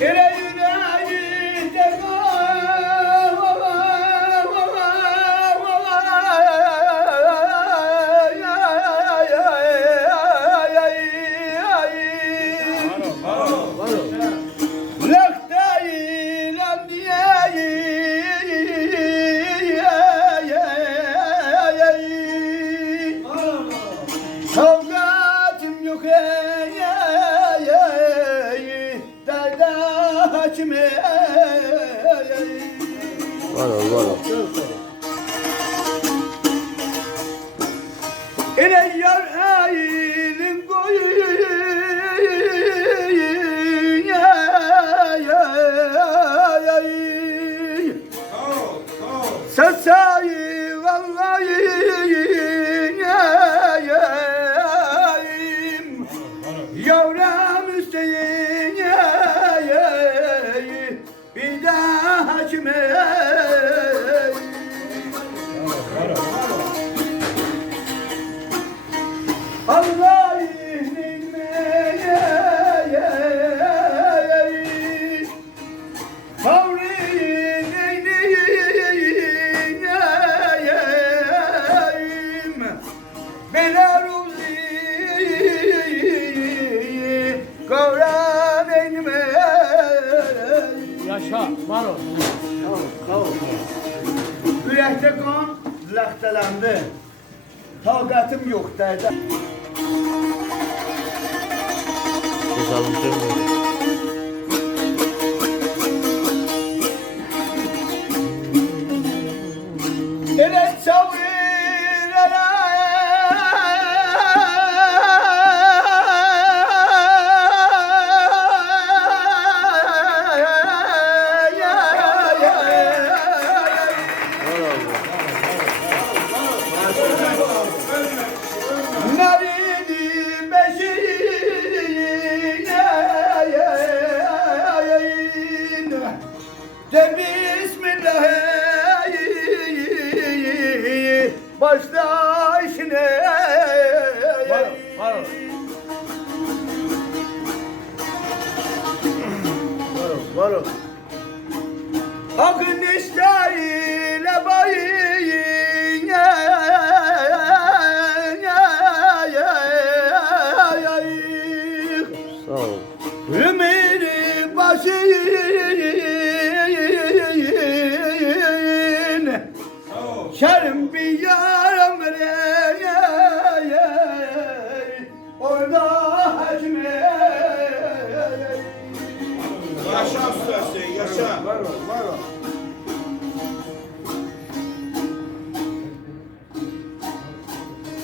Ele yüreğinde Kavgacım yok daydaçım Var. Ele yar eğilin koyun Sasayı vallahi Yavrum Hüseyin bir daha kime Allah izninle Havrin eyneyim Belaruzi Kavran eynime Yaşa, var ol. Yürekte kan laxtalandı Taqatım yok derdi Cezalandırıyor mu? Ele çavir Naridi beşiğin De bismillah Başla işine Var ol. Var ol Akın işleriyle bayın Sağ ol. Ümidi başın Şerim bir yarım Orada hacme Yaşa usta sen, yaşa. Var ol